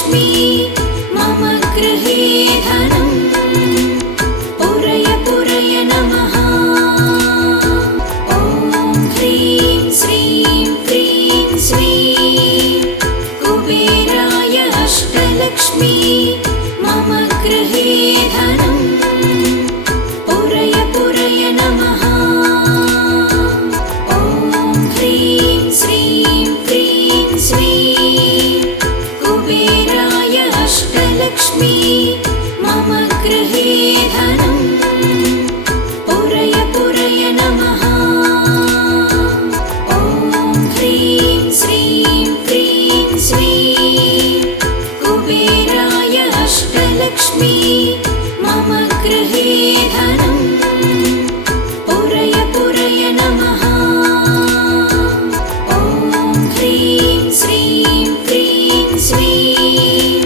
अष्टलक्ष्मी मम गृहे धनम् पूरय पूरय नमः। ॐ ह्रीं श्रीं क्रीं श्रीं कुबेराय अष्टलक्ष्मी मम गृहे धनम् पूरय पूरय नमः। ॐ ह्रीं श्रीं क्रीं श्रीं कुबेराय अष्टलक्ष्मी मम गृहे धनम् पूरय पूरय नमः। ॐ ह्रीं श्रीं क्रीं श्रीं कुबेराय अष्टलक्ष्मी मम गृहे धनम् पूरय पूरय नमः। ॐ ह्रीं श्रीं क्रीं श्रीं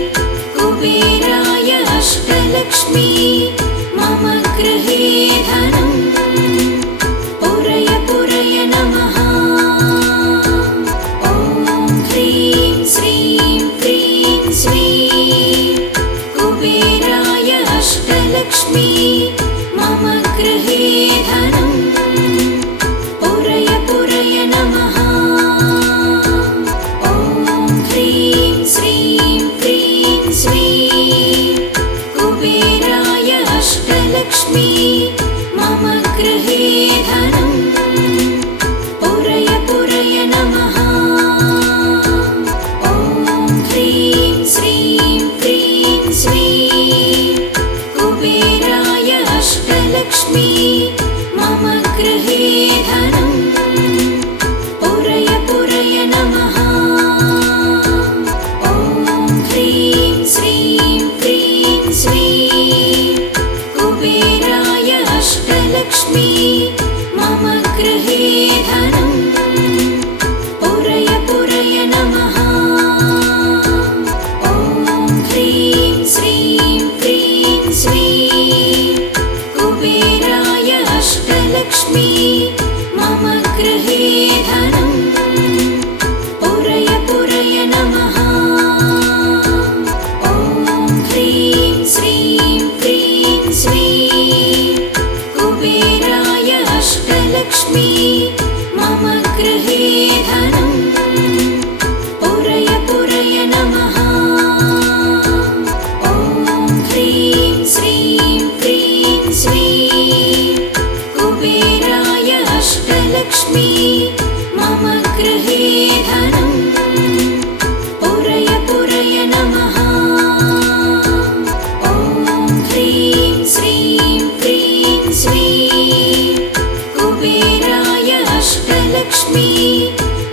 कुबेराय अष्टलक्ष्मी मम गृहे धनम् पूरय पूरय नमः। ॐ ह्रीं श्रीं क्रीं श्रीं कुबेराय अष्टलक्ष्मी मम गृहे धनम् पूरय पूरय नमः। ॐ ह्रीं श्रीं क्रीं श्रीं कुबेराय अष्टलक्ष्मी मम गृहे धनम् पूरय पूरय नमः। ॐ ह्रीं श्रीं क्रीं श्रीं कुबेराय अष्टलक्ष्मी मम गृहे धनम् पूरय पूरय नमः। ॐ ह्रीं श्रीं क्रीं श्रीं कुबेराय अष्टलक्ष्मी मम गृहे धनम् पूरय पूरय नमः। ॐ ह्रीं श्रीं क्रीं श्रीं कुबेराय अष्टलक्ष्मी मम गृहे धनम् पूरय पूरय नमः। ॐ ह्रीं श्रीं क्रीं श्रीं कुबेराय अष्टलक्ष्मी मम गृहे धनम् पूरय पूरय नमः। ॐ ह्रीं श्रीं क्रीं श्रीं कुबेराय अष्टलक्ष्मी मम गृहे धनम् पूरय पूरय नमः। ॐ ह्रीं श्रीं क्रीं श्रीं कुबेराय अष्टलक्ष्मी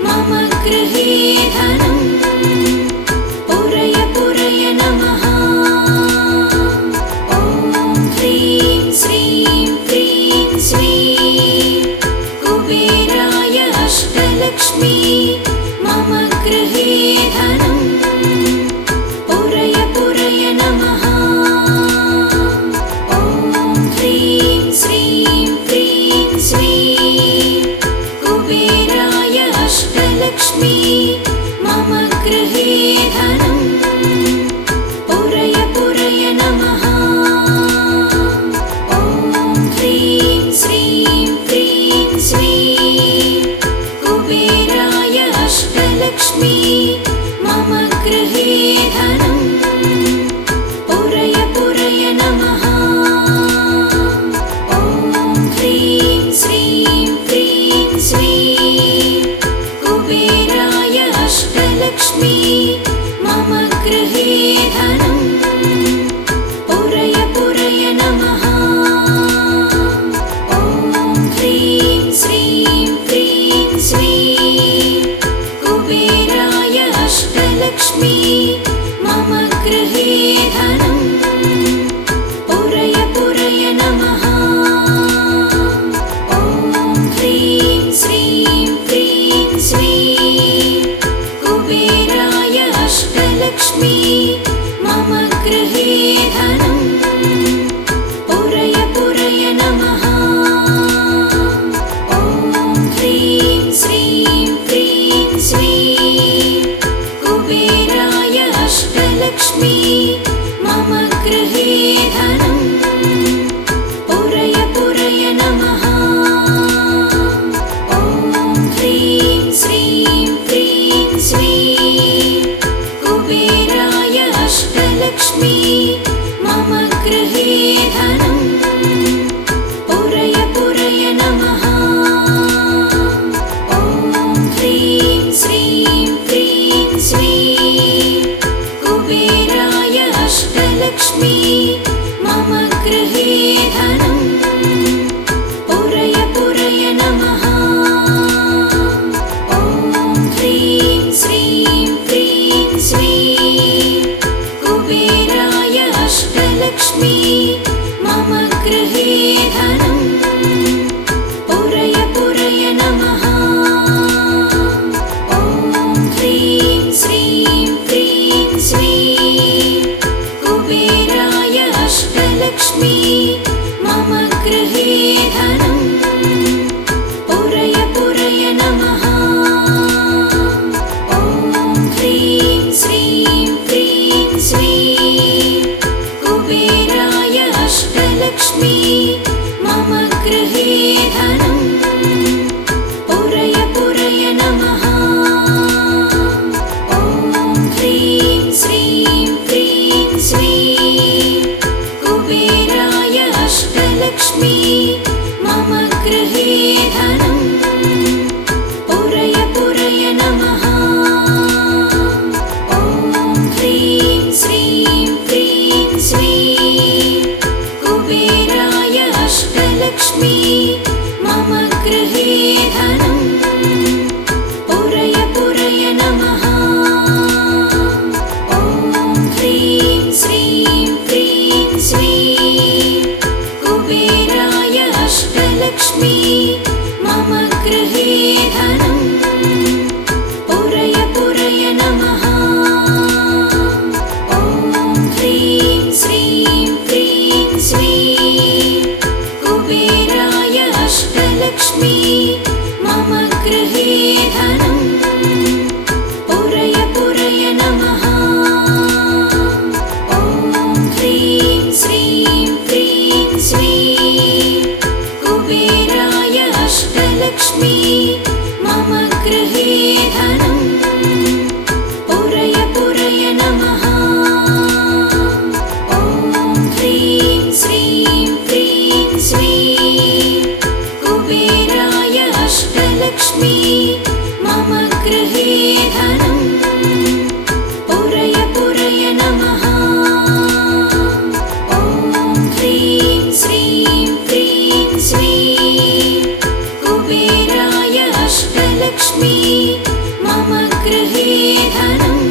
मम गृहे धनम् पूरय पूरय नमः। ॐ ह्रीं श्रीं क्रीं श्रीं कुबेराय अष्टलक्ष्मी मम गृहे धनम् पूरय पूरय नमः। ॐ ह्रीं श्रीं क्रीं श्रीं कुबेराय अष्टलक्ष्मी मम गृहे धनम् पूरय पूरय नमः। ॐ ह्रीं श्रीं क्रीं श्रीं कुबेराय अष्टलक्ष्मी मम गृहे धनम् पूरय पूरय नमः। ॐ ह्रीं श्रीं क्रीं श्रीं कुबेराय अष्टलक्ष्मी मम गृहे धनम् पूरय पूरय नमः। ॐ ह्रीं श्रीं क्रीं श्रीं कुबेराय अष्टलक्ष्मी मम गृहे धनम् पूरय पूरय नमः। ॐ ह्रीं श्रीं क्रीं श्रीं कुबेराय अष्टलक्ष्मी मम गृहे धनम् पूरय पूरय नमः। ॐ ह्रीं श्रीं क्रीं श्रीं कुबेराय अष्टलक्ष्मी मम गृहे धनम् पुरय पुरय नमः। ॐ ह्रीं श्रीं क्रीं श्रीं कुबेराय अष्टलक्ष्मी मम गृहे धनम् पुरय पुरय नमः। ॐ ह्रीं श्रीं क्रीं श्रीं कुबेराय अष्टलक्ष्मी मम गृहे धनम् पुरय पुरय नमः। ॐ ह्रीं श्रीं क्रीं श्रीं कुबेराय अष्टलक्ष्मी मम गृहे धनम् पुरय पुरय नमः। ॐ ह्रीं श्रीं क्रीं श्रीं कुबेराय अष्टलक्ष्मी मम गृहे धनम्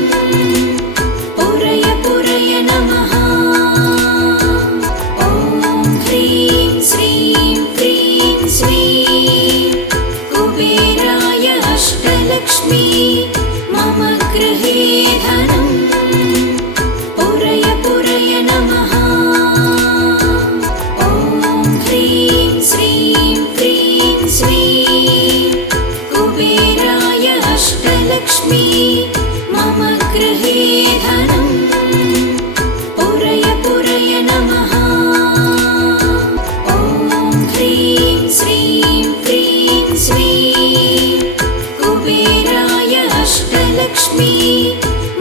पुरय पुरय नमः। ॐ ह्रीं श्रीं क्रीं श्रीं कुबेराय अष्टलक्ष्मी मम गृहे धनम् पुरय पुरय नमः। ॐ ह्रीं श्रीं क्रीं श्रीं कुबेराय अष्टलक्ष्मी मम गृहे धनम् पुरय पुरय नमः। ॐ ह्रीं श्रीं क्रीं श्रीं कुबेराय अष्टलक्ष्मी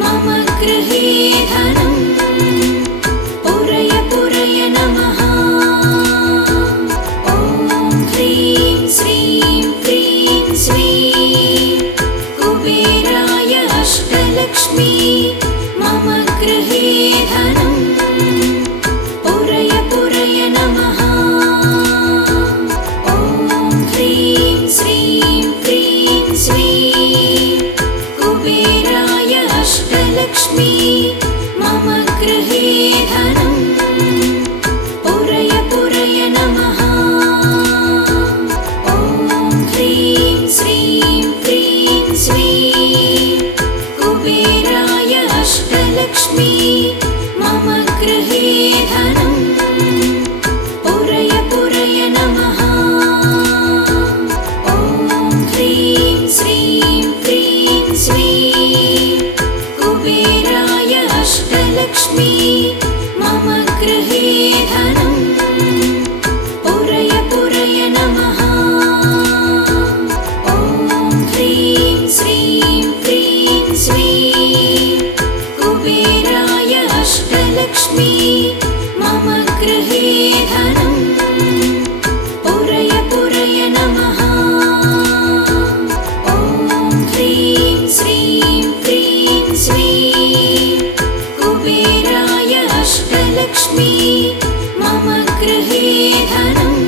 मम गृहे धनम् पुरय पुरय नमः। ॐ ह्रीं श्रीं क्रीं श्रीं कुबेराय अष्टलक्ष्मी मम गृहे धनम् पुरय पुरय नमः। ॐ ह्रीं श्रीं क्रीं श्रीं कुबेराय अष्टलक्ष्मी मम गृहे धनम् पुरय पुरय नमः। ॐ ह्रीं श्रीं क्रीं श्रीं कुबेराय अष्टलक्ष्मी मम गृहे धनम् पुरय पुरय नमः। ॐ ह्रीं श्रीं क्रीं श्रीं कुबेराय अष्टलक्ष्मी मम गृहे धनम् पुरय पुरय नमः। ॐ ह्रीं श्रीं क्रीं श्रीं कुबेराय अष्टलक्ष्मी मम गृहे धनम् पुरय पुरय नमः। ॐ ह्रीं श्रीं क्रीं श्रीं कुबेराय अष्टलक्ष्मी मम गृहे धनम्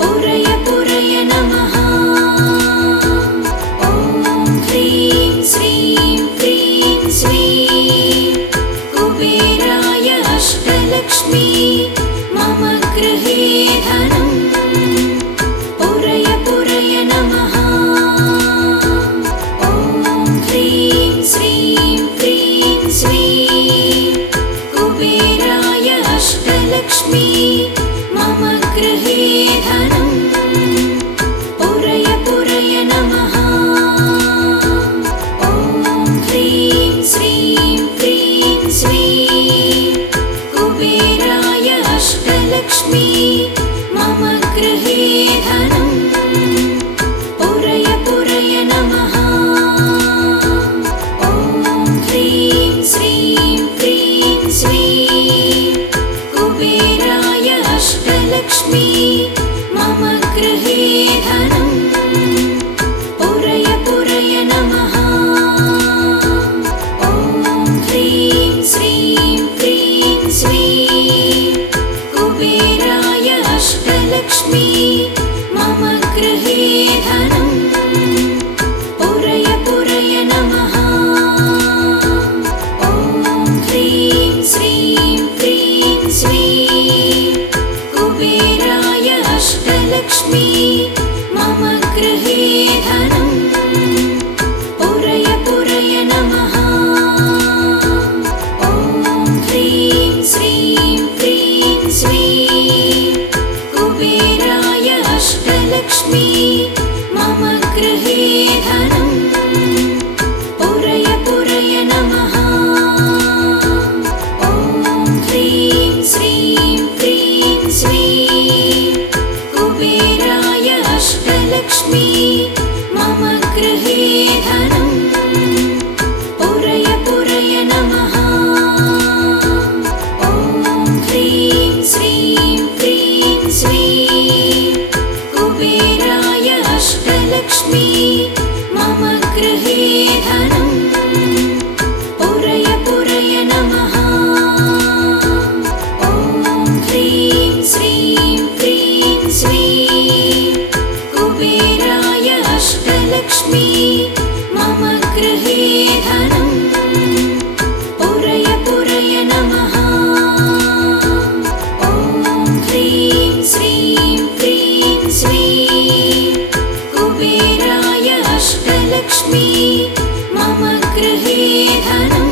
पुरय पुरय नमः। ॐ ह्रीं श्रीं क्रीं श्रीं कुबेराय अष्टलक्ष्मी मम गृहे धनम् पुरय पुरय नमः। ॐ ह्रीं श्रीं क्रीं श्रीं कुबेराय अष्टलक्ष्मी मम गृहे धनम् पुरय पुरय नमः। ॐ ह्रीं श्रीं क्रीं श्रीं कुबेराय अष्टलक्ष्मी मम गृहे धनम् पुरय पुरय नमः। ॐ ह्रीं श्रीं क्रीं श्रीं कुबेराय अष्टलक्ष्मी मम गृहे धनम् पुरय पुरय नमः। ॐ ह्रीं श्रीं क्रीं श्रीं कुबेराय अष्टलक्ष्मी मम अष्टलक्ष्मी मम गृहे धनं पुरय पुरय नमः। ॐ ह्रीं श्रीं क्रीं श्रीं कुबेराय अष्टलक्ष्मी मम गृहे धनं पुरय पुरय नमः। ॐ ह्रीं श्रीं क्रीं श्रीं कुबेराय अष्टलक्ष्मी मम गृहे धनं पुरय पुरय नमः। ॐ ह्रीं श्रीं क्रीं श्रीं कुबेराय अष्टलक्ष्मी मम गृहे धनं पुरय पुरय नमः। ॐ ह्रीं श्रीं क्रीं श्रीं कुबेराय अष्टलक्ष्मी मम गृहे धनं पुरय पुरय नमः। ॐ ह्रीं श्रीं क्रीं श्रीं कुबेराय अष्टलक्ष्मी मम गृहे धनं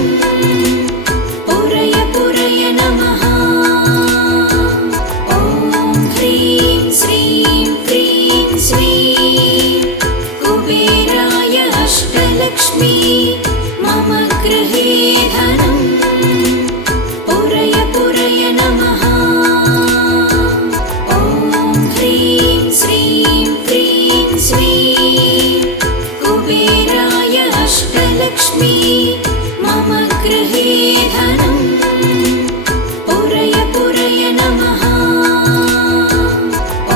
पुरय पुरय नमः। ॐ ह्रीं श्रीं क्रीं श्रीं कुबेराय अष्टलक्ष्मी मम गृहे धनं पुरय पुरय नमः। ॐ ह्रीं श्रीं क्रीं श्रीं कुबेराय अष्टलक्ष्मी मम गृहे धनं पुरय पुरय नमः।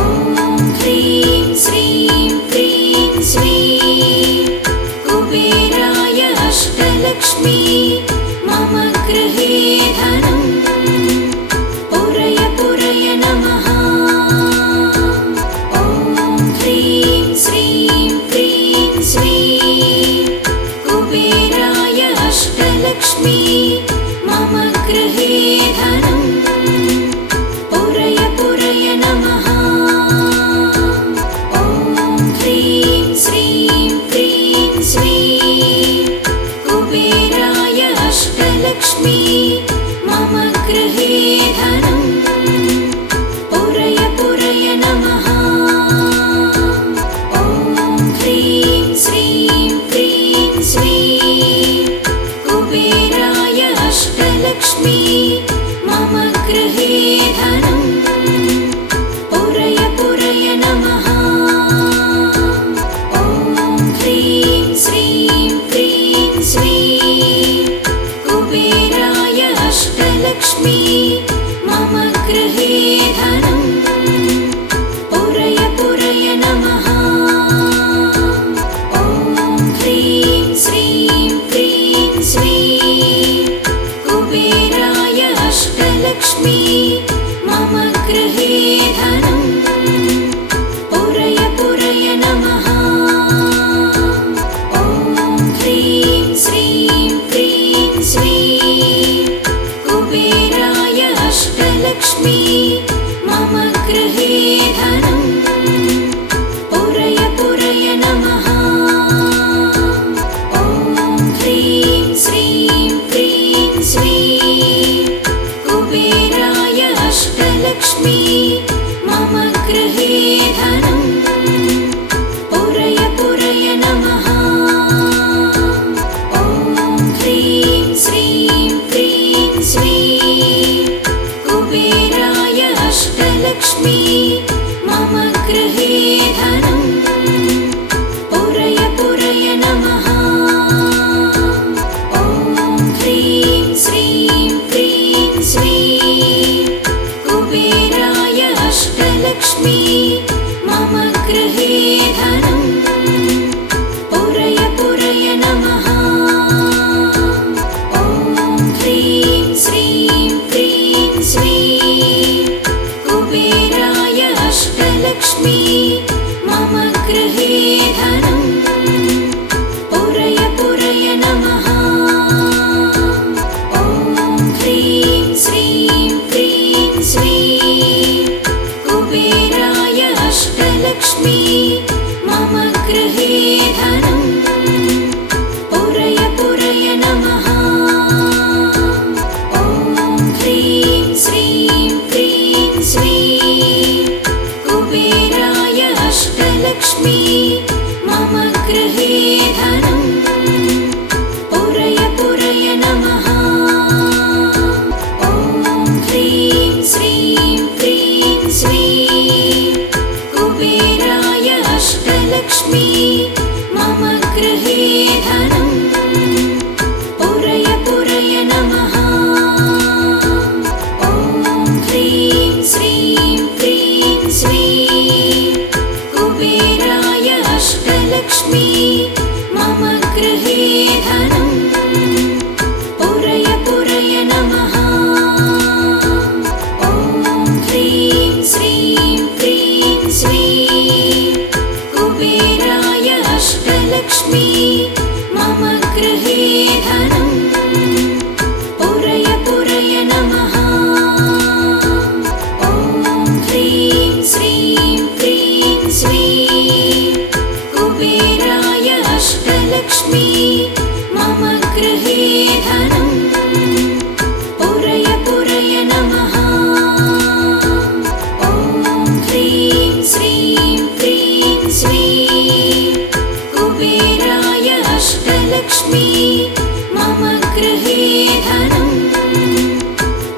ॐ ह्रीं श्रीं क्रीं श्रीं कुबेराय अष्टलक्ष्मी मम गृहे धनं पुरय पुरय नमः। ॐ ह्रीं श्रीं क्रीं श्रीं कुबेराय अष्टलक्ष्मी मम गृहे धनं पुरय पुरय नमः। ॐ ह्रीं श्रीं क्रीं श्रीं कुबेराय अष्टलक्ष्मी मम गृहे धनं पुरय पुरय नमः। ॐ ह्रीं श्रीं क्रीं श्रीं कुबेराय अष्टलक्ष्मी मम गृहे धनं पुरय पुरय नमः। ॐ ह्रीं श्रीं क्रीं श्रीं कुबेराय अष्टलक्ष्मी मम गृहे धनं पुरय पुरय नमः। ॐ ह्रीं श्रीं क्रीं श्रीं कुबेराय अष्टलक्ष्मी मम गृहे धनं पुरय पुरय नमः। ॐ ह्रीं श्रीं क्रीं श्रीं कुबेराय अष्टलक्ष्मी मम गृहे धनं पुरय पुरय नमः। ॐ ह्रीं श्रीं क्रीं श्रीं कुबेराय अष्टलक्ष्मी मम गृहे धनं पुरय पुरय नमः। ॐ ह्रीं श्रीं क्रीं श्रीं कुबेराय अष्टलक्ष्मी मम गृहे धनं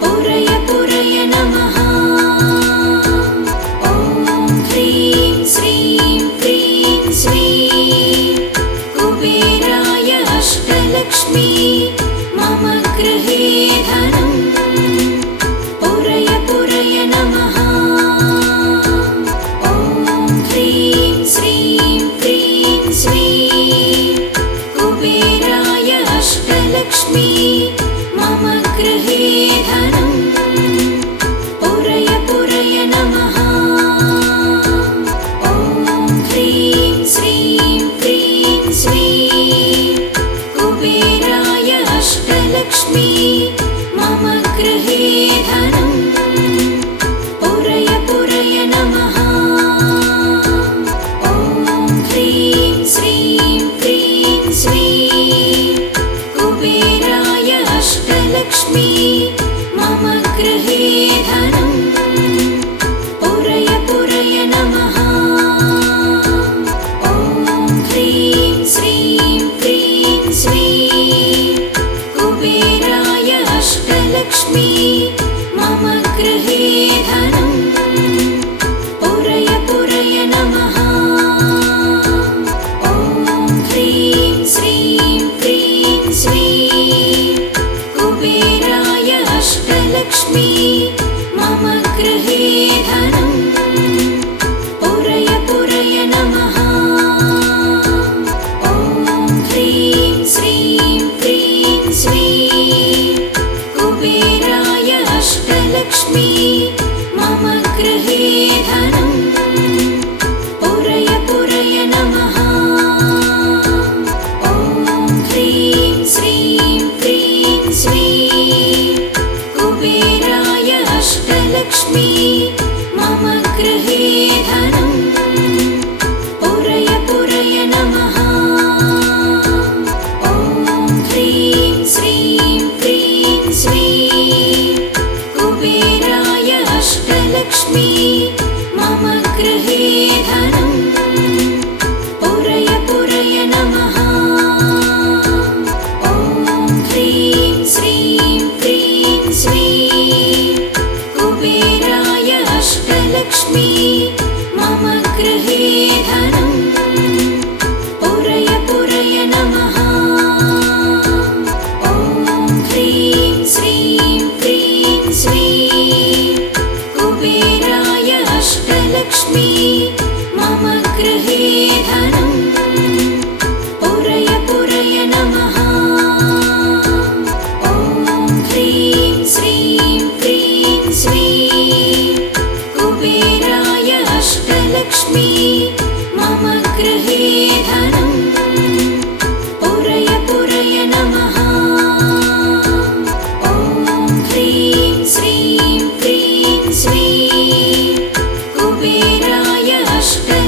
पुरय पुरय नमः। ॐ ह्रीं श्रीं क्रीं श्रीं कुबेराय अष्टलक्ष्मी मम गृहे धनं पुरय पुरय नमः। ॐ ह्रीं श्रीं क्रीं श्रीं कुबेराय अष्टलक्ष्मी मम गृहे धनं पुरय पुरय नमः। ॐ ह्रीं श्रीं क्रीं श्रीं कुबेराय अष्टलक्ष्मी मम गृहे धनं पुरय पुरय नमः। ॐ ह्रीं श्रीं क्रीं श्रीं कुबेराय अष्टलक्ष्मी मम गृहे धनं पुरय पुरय नमः। ॐ ह्रीं श्रीं क्रीं श्रीं कुबेराय अष्टलक्ष्मी मम गृहे धनं पुरय पुरय नमः। ॐ ह्रीं श्रीं क्रीं श्रीं कुबेराय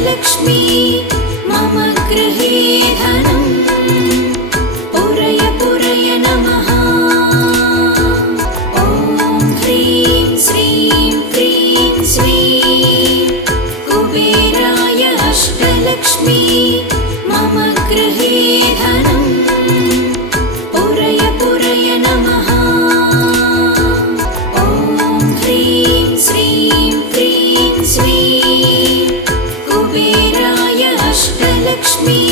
अष्टलक्ष्मी मम गृहे धनं पुरय पुरय नमः। ॐ ह्रीं श्रीं क्रीं श्रीं कुबेराय अष्टलक्ष्मी मम गृहे धनं पुरय पुरय नमः। ॐ ह्रीं श्रीं क्रीं श्रीं कुबेराय अष्टलक्ष्मी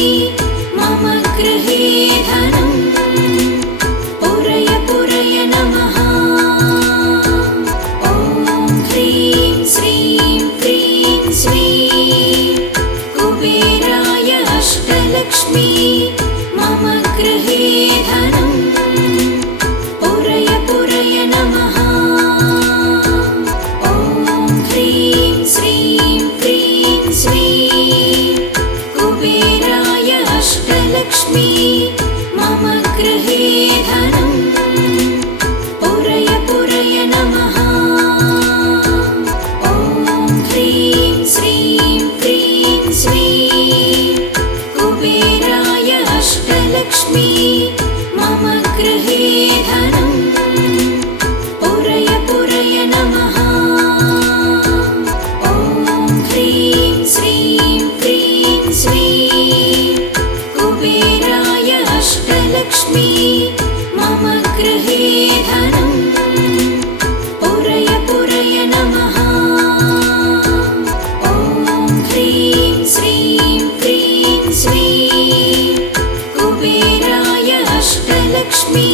मम गृहे धनं पुरय पुरय नमः। ॐ ह्रीं श्रीं क्रीं श्रीं कुबेराय अष्टलक्ष्मी मम गृहे धनं पुरय पुरय नमः। ॐ ह्रीं श्रीं क्रीं श्रीं कुबेराय अष्टलक्ष्मी मम गृहे धनं पुरय पुरय नमः। ॐ ह्रीं श्रीं क्रीं श्रीं कुबेराय अष्टलक्ष्मी मम गृहे धनं पुरय पुरय नमः। ॐ ह्रीं श्रीं क्रीं श्रीं कुबेराय अष्टलक्ष्मी मम गृहे धनं पुरय पुरय नमः। ॐ ह्रीं श्रीं क्रीं श्रीं कुबेराय अष्टलक्ष्मी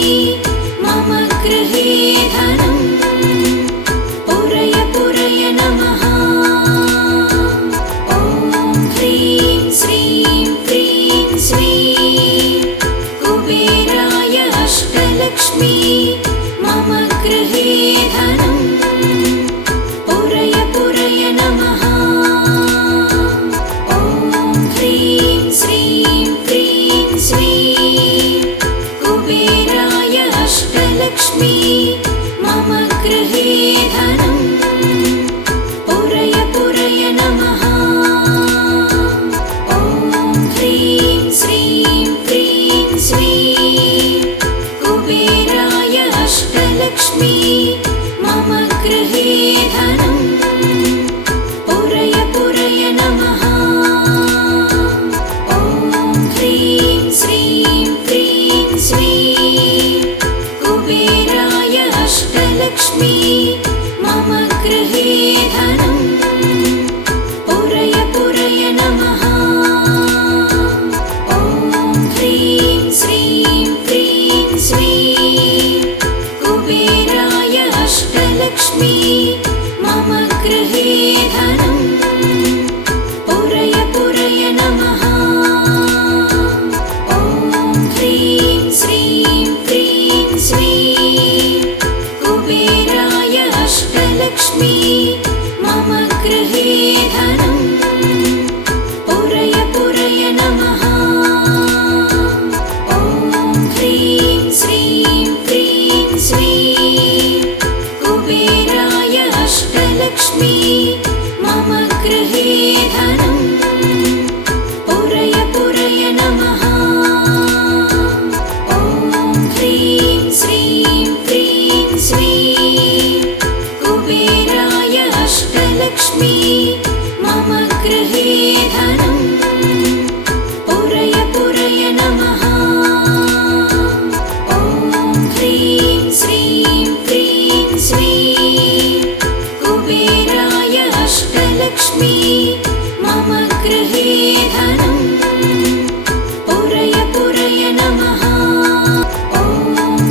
मम गृहे धनं पुरय पुरय नमः। ॐ ह्रीं श्रीं क्रीं श्रीं कुबेराय अष्टलक्ष्मी मम गृहे धनं पुरय पुरय नमः। ॐ ह्रीं श्रीं क्रीं श्रीं कुबेराय अष्टलक्ष्मी मम गृहे धनं पुरय पुरय नमः। ॐ ह्रीं श्रीं क्रीं श्रीं कुबेराय अष्टलक्ष्मी मम गृहे धनं पुरय पुरय नमः। ॐ ह्रीं श्रीं क्रीं श्रीं कुबेराय अष्टलक्ष्मी मम गृहे धनं पुरय पुरय नमः। ॐ ह्रीं श्रीं क्रीं श्रीं कुबेराय अष्टलक्ष्मी मम गृहे धनं पुरय पुरय नमः। ॐ ह्रीं श्रीं क्रीं श्रीं कुबेराय अष्टलक्ष्मी मम गृहे धनं पुरय पुरय नमः। ॐ ह्रीं श्रीं क्रीं श्रीं कुबेराय अष्टलक्ष्मी मम गृहे धनं पुरय पुरय नमः। ॐ ह्रीं श्रीं क्रीं श्रीं कुबेराय अष्टलक्ष्मी मम गृहे धनं पुरय पुरय नमः। ॐ ह्रीं श्रीं क्रीं श्रीं कुबेराय अष्टलक्ष्मी मम गृहे धनं पुरय पुरय नमः। ॐ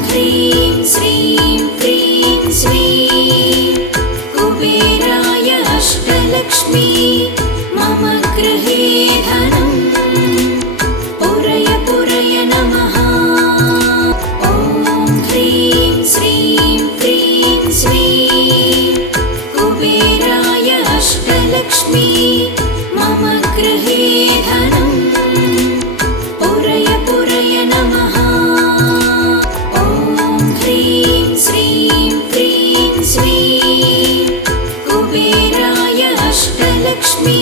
ह्रीं श्रीं क्रीं श्रीं कुबेराय अष्टलक्ष्मी मम गृहे धनं पुरय पुरय नमः। ॐ ह्रीं श्रीं क्रीं श्रीं कुबेराय अष्टलक्ष्मी मम गृहे धनं पुरय पुरय नमः। ॐ ह्रीं श्रीं क्रीं श्रीं कुबेराय अष्टलक्ष्मी